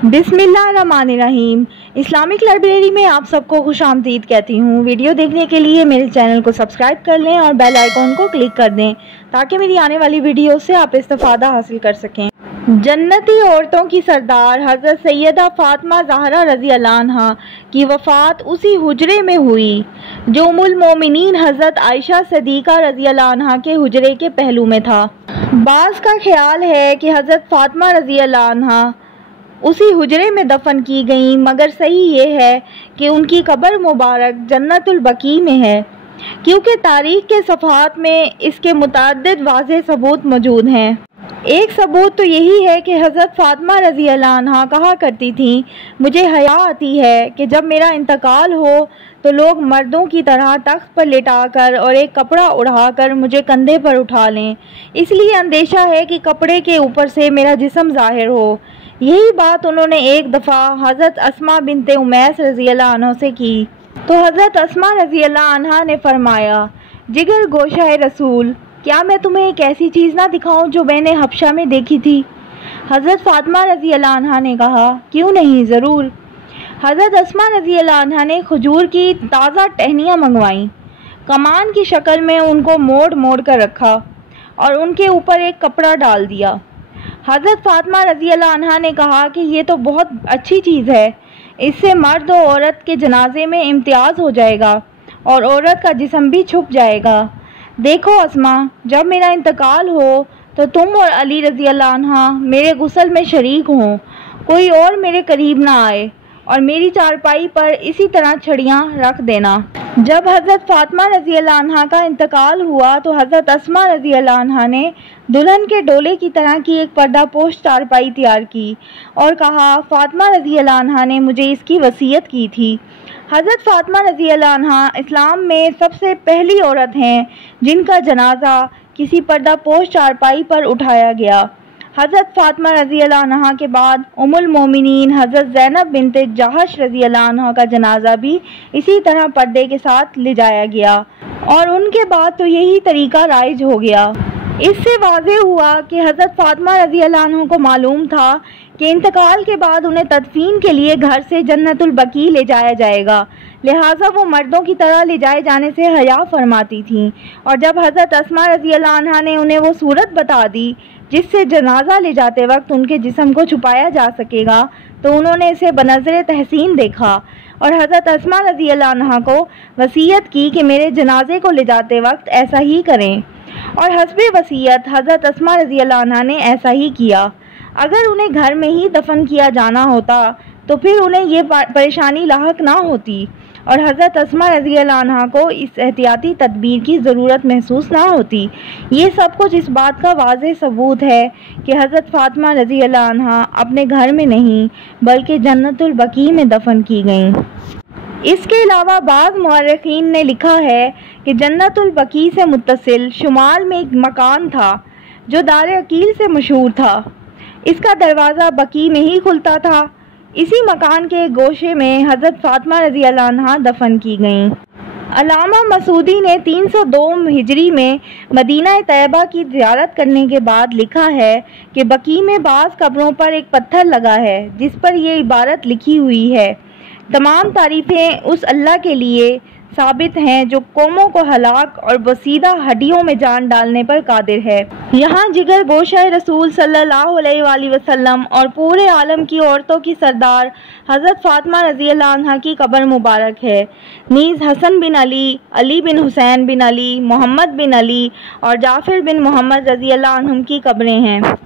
बिस्मिल्लाहिर्रहमानिर्रहीम। Islamic library में आप सबको खुश आमदीद कहती हूँ। वीडियो देखने के लिए मेरे चैनल को सब्सक्राइब कर लें और बेल आइकॉन को क्लिक कर दें ताकि मेरी आने वाली वीडियो से आप इस्तिफादा हासिल कर सकें। जन्नती औरतों की सरदार हज़रत सैयदा फ़ातिमा ज़हरा रज़ी अल्लाह अन्हा की वफ़ात उसी हुजरे में हुई जो उम्मुल मोमिनीन हज़रत आयशा सिद्दीक़ा रज़ी अल्लाह अन्हा के हुजरे के पहलू में था। बाज़ का ख्याल है कि हज़रत फ़ातिमा रज़ी अल्लाह अन्हा उसी हुजरे में दफन की गईं, मगर सही ये है कि उनकी कब्र मुबारक जन्नतुल बकी में है, क्योंकि तारीख़ के सफ़हात में इसके मुतअद्दिद वाज़ेह सबूत मौजूद हैं। एक सबूत तो यही है कि हज़रत फ़ातिमा रज़ी अल्लाह अन्हा कहा करती थीं, मुझे हया आती है कि जब मेरा इंतकाल हो तो लोग मर्दों की तरह तख्त पर लिटाकर और एक कपड़ा उड़ाकर मुझे कंधे पर उठा लें, इसलिए अंदेशा है कि कपड़े के ऊपर से मेरा जिस्म ज़ाहिर हो। यही बात उन्होंने एक दफ़ा हज़रत अस्मा बिनते उमैस रज़ी अल्लाह अन्हा से की तो हज़रत अस्मा रज़ी अल्लाह अन्हा ने फरमाया, जिगर गोशाए रसूल, क्या मैं तुम्हें एक ऐसी चीज़ ना दिखाऊं जो मैंने हबशा में देखी थी? हज़रत फ़ातिमा रज़ी अल्लाह अन्हा ने कहा, क्यों नहीं, ज़रूर। हज़रत अस्मा रज़ी अल्लाह अन्हा ने खजूर की ताज़ा टहनियाँ मंगवाईं, कमान की शक्ल में उनको मोड़ मोड़ कर रखा और उनके ऊपर एक कपड़ा डाल दिया। हज़रत फ़ातिमा रज़ी अल्लाह अन्हा ने कहा कि ये तो बहुत अच्छी चीज़ है, इससे मर्द और औरत के जनाजे में इम्तियाज़ हो जाएगा और औरत का जिस्म भी छुप जाएगा। देखो अस्मा, जब मेरा इंतकाल हो तो तुम और अली रज़ी अल्लाह अन्हा मेरे गुस्ल में शरीक हों, कोई और मेरे करीब ना आए और मेरी चारपाई पर इसी तरह छड़ियाँ रख देना। जब हज़रत फ़ातिमा रज़ी अल्लाह अन्हा का इंतकाल हुआ तो हज़रत अस्मा रज़ी अल्लाह अन्हा ने दुल्हन के डोले की तरह की एक पर्दा पोश चारपाई तैयार की और कहा, फ़ातिमा रज़ी अल्लाह अन्हा ने मुझे इसकी वसीयत की थी। हज़रत फ़ातिमा रज़ी अल्लाह अन्हा इस्लाम में सबसे पहली औरत हैं जिनका जनाजा किसी पर्दा पोश चारपाई पर उठाया गया। हज़रत फ़ातिमा रज़ी अल्लाह अन्हा के बाद उम्मुल मोमिनीन हज़रत ज़ैनब बिनते जहश रज़ी अल्लाह अन्हा का जनाजा भी इसी तरह पर्दे के साथ ले जाया गया और उनके बाद तो यही तरीका राइज हो गया। इससे वाज़ेह हुआ कि हज़रत फ़ातिमा रज़ी अल्लाह अन्हा को मालूम था कि इंतकाल के बाद उन्हें तदफीन के लिए घर से जन्नतुल बकी ले जाया जाएगा, लिहाजा वो मर्दों की तरह ले जाए जाने से हया फरमाती थीं। और जब हज़रत अस्मा रज़ी अल्लाह अन्हा ने उन्हें वो सूरत बता दी जिससे जनाजा ले जाते वक्त उनके जिस्म को छुपाया जा सकेगा तो उन्होंने इसे बनज़रे तहसीन देखा और हज़रत अस्मा रज़ी अल्लाह अन्हा को वसीयत की कि मेरे जनाजे को ले जाते वक्त ऐसा ही करें, और हस्बे वसीयत हज़रत अस्मा रज़ी अल्लाह अन्हा ने ऐसा ही किया। अगर उन्हें घर में ही दफन किया जाना होता तो फिर उन्हें ये परेशानी लाहक ना होती और हज़रत अस्मा रज़ी अल्लाह अन्हा को इस एहतियाती तदबीर की ज़रूरत महसूस ना होती। ये सब कुछ इस बात का वाज़ेह सबूत है कि हज़रत फ़ातिमा रज़ी अल्लाह अन्हा अपने घर में नहीं बल्कि जन्नतुल बकी में दफन की गईं। इसके अलावा बाज़ मुअर्रिखीन ने लिखा है कि जन्नतुल बकी से मुत्तसिल शुमाल में एक मकान था जो दार अकील से मशहूर था। इसका दरवाज़ा बकी में ही खुलता था। इसी मकान के गोशे में हज़रत फ़ातिमा रज़ी अल्लाह अन्हा दफन की गईं। अल्लामा मसूदी ने 302 हिजरी में मदीना तैयबा की ज़ियारत करने के बाद लिखा है कि बकी में बाज़ कब्रों पर एक पत्थर लगा है जिस पर यह इबारत लिखी हुई है, तमाम तारीफ़ें उस अल्लाह के लिए साबित हैं जो कौमों को हलाक और बसीदा हड्डियों में जान डालने पर कादिर है। यहाँ जिगर गोशाए रसूल सल्लल्लाहु अलैहि वसल्लम और पूरे आलम की औरतों की सरदार हज़रत फ़ातिमा रज़ी अल्लाह अन्हा की कब्र मुबारक है। नीज़ हसन बिन अली, अली बिन हुसैन बिन अली, मोहम्मद बिन अली और जाफ़िर बिन मोहम्मद रज़ी अल्लाह अन्हुम की कब्रें हैं।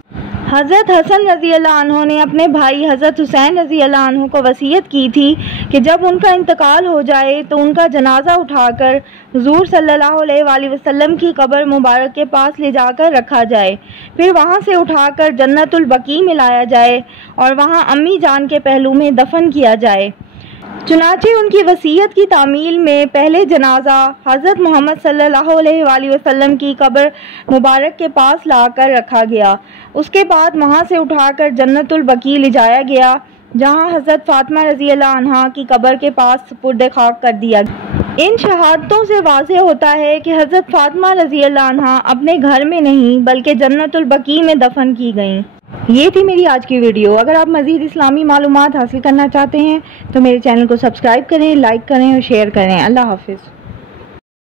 हज़रत हसन रज़ी अल्लाह अन्हु ने अपने भाई हज़रत हुसैन रज़ी अल्लाह अन्हु को वसीयत की थी कि जब उनका इंतकाल हो जाए तो उनका जनाजा उठाकर हुज़ूर सल्लल्लाहु अलैहि वसल्लम की कब्र मुबारक के पास ले जाकर रखा जाए, फिर वहाँ से उठाकर जन्नतुल बकी में लाया जाए और वहाँ अम्मी जान के पहलू में दफन किया जाए। चुनाचे उनकी वसीयत की तामील में पहले जनाजा हज़रत मोहम्मद सल्लल्लाहु अलैहि वसल्लम की कब्र मुबारक के पास लाकर रखा गया। उसके बाद वहाँ से उठाकर जन्नतुल बकी ले जाया गया जहाँ हज़रत फ़ातिमा रज़ी अल्लाह अन्हा की कब्र के पास सुपुर्द खाक कर दिया। इन शहादतों से वाज़ेह होता है कि हज़रत फ़ातिमा रज़ी अल्लाह अन्हा अपने घर में नहीं बल्कि जन्नतुल बकी में दफन की गईं। یہ تھی میری آج کی ویڈیو۔ اگر آپ مزید اسلامی معلومات حاصل کرنا چاہتے ہیں تو میرے چینل کو سبسکرائب کریں، لائک کریں اور شیئر کریں۔ اللہ حافظ۔